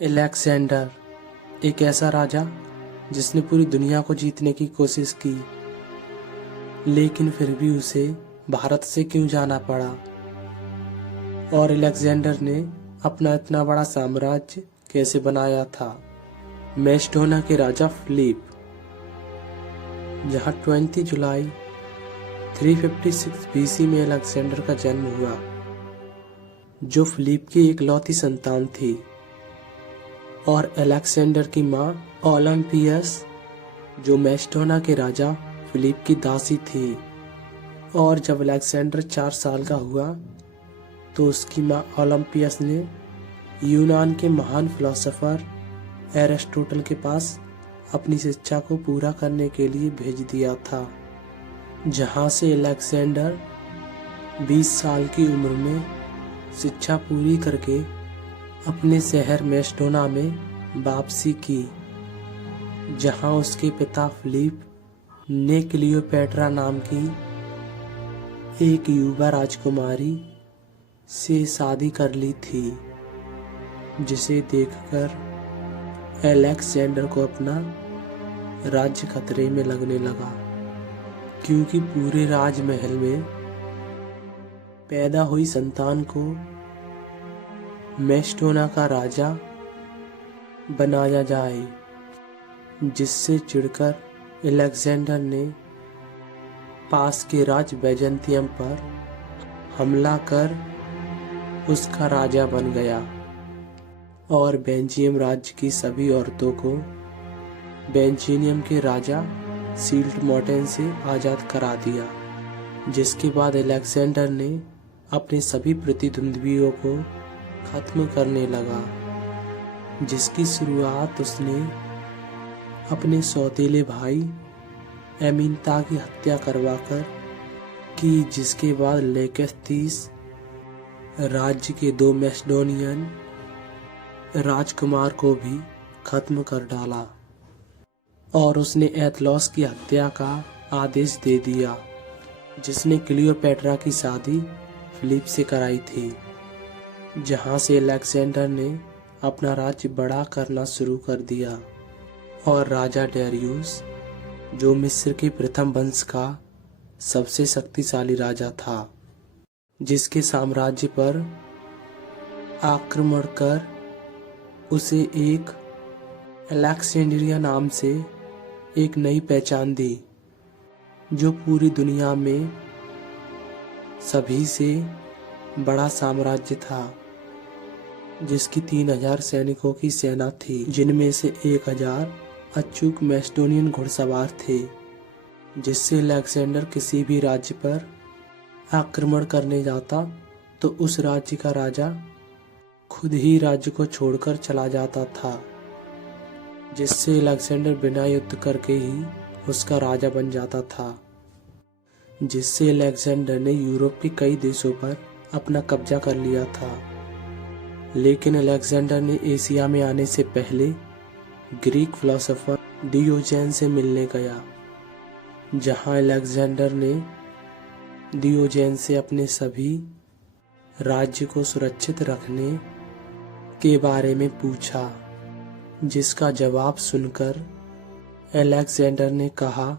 Alexander एक ऐसा राजा जिसने पूरी दुनिया को जीतने की कोशिश की, लेकिन फिर भी उसे भारत से क्यों जाना पड़ा। और अलेक्जेंडर ने अपना इतना बड़ा साम्राज्य कैसे बनाया था। मैस्डोना के राजा फिलिप, जहां 20 जुलाई 356 बीसी में अलेक्जेंडर का जन्म हुआ, जो फिलिप की इकलौती संतान थी। और अलेक्जेंडर की मां ओलंपियस, जो मैस्डोना के राजा फिलिप की दासी थी। और जब अलेक्जेंडर 4 साल का हुआ तो उसकी मां ओलंपियस ने यूनान के महान फिलोसोफर एरिस्टोटल के पास अपनी शिक्षा को पूरा करने के लिए भेज दिया था, जहां से अलेक्जेंडर 20 साल की उम्र में शिक्षा पूरी करके अपने शहर मैस्डोना में वापसी की, जहां उसके पिता फिलिप ने क्लियोपेट्रा नाम की एक युवा राजकुमारी से शादी कर ली थी, जिसे देखकर अलेक्जेंडर को अपना राज्य खतरे में लगने लगा, क्योंकि पूरे राजमहल में पैदा हुई संतान को मैस्डोना का राजा बनाया जाए। जिससे चिढ़कर अलेक्जेंडर ने पास के राज्य बैजेंतियम पर हमला कर उसका राजा बन गया और बेल्जियम राज्य की सभी औरतों को बेल्जियम के राजा सील्टमोर्टेन से आज़ाद करा दिया। जिसके बाद अलेक्जेंडर ने अपने सभी प्रतिद्वंद्वियों को खत्म करने लगा, जिसकी शुरुआत उसने अपने सौतेले भाई एमिनता की हत्या करवाकर की, जिसके बाद लेकेस्तीस राज्य के 2 मैस्डोनियन राजकुमार को भी खत्म कर डाला। और उसने एथलोस की हत्या का आदेश दे दिया, जिसने क्लियोपेट्रा की शादी फिलिप से कराई थी, जहां से अलेक्जेंडर ने अपना राज्य बड़ा करना शुरू कर दिया। और राजा डेरियुस, जो मिस्र के प्रथम वंश का सबसे शक्तिशाली राजा था, जिसके साम्राज्य पर आक्रमण कर उसे एक अलेक्जेंड्रिया नाम से एक नई पहचान दी, जो पूरी दुनिया में सभी से बड़ा साम्राज्य था, जिसकी 3000 सैनिकों की सेना थी, जिनमें से 1000 अचूक मैस्डोनियन घुड़सवार थे। जिससे अलेक्जेंडर किसी भी राज्य पर आक्रमण करने जाता तो उस राज्य का राजा खुद ही राज्य को छोड़कर चला जाता था, जिससे अलेक्जेंडर बिना युद्ध करके ही उसका राजा बन जाता था। जिससे अलेक्जेंडर ने यूरोप के कई देशों पर अपना कब्जा कर लिया था। लेकिन अलेक्जेंडर ने एशिया में आने से पहले ग्रीक फिलोसोफर डियोजेन से मिलने गया, जहां अलेक्जेंडर ने डियोजेन से अपने सभी राज्य को सुरक्षित रखने के बारे में पूछा, जिसका जवाब सुनकर अलेक्जेंडर ने कहा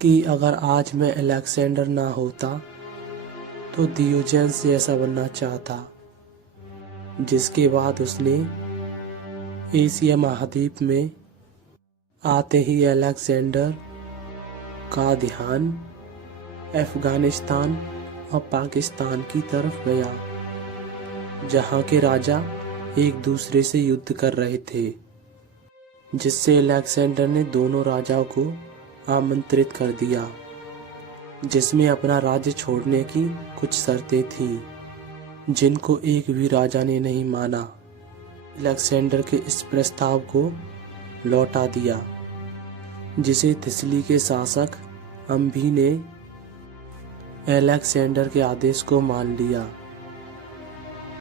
कि अगर आज मैं अलेक्जेंडर ना होता तो डियोजेन से ऐसा बनना चाहता। जिसके बाद उसने एशिया महाद्वीप में आते ही अलेक्जेंडर का ध्यान अफगानिस्तान और पाकिस्तान की तरफ गया, जहां के राजा एक दूसरे से युद्ध कर रहे थे। जिससे अलेक्जेंडर ने दोनों राजाओं को आमंत्रित कर दिया, जिसमें अपना राज्य छोड़ने की कुछ शर्तें थीं, जिनको एक भी राजा ने नहीं माना। अलेक्जेंडर के इस प्रस्ताव को लौटा दिया, जिसे थिस्ली के शासक अम्भी ने अलेक्जेंडर के आदेश को मान लिया।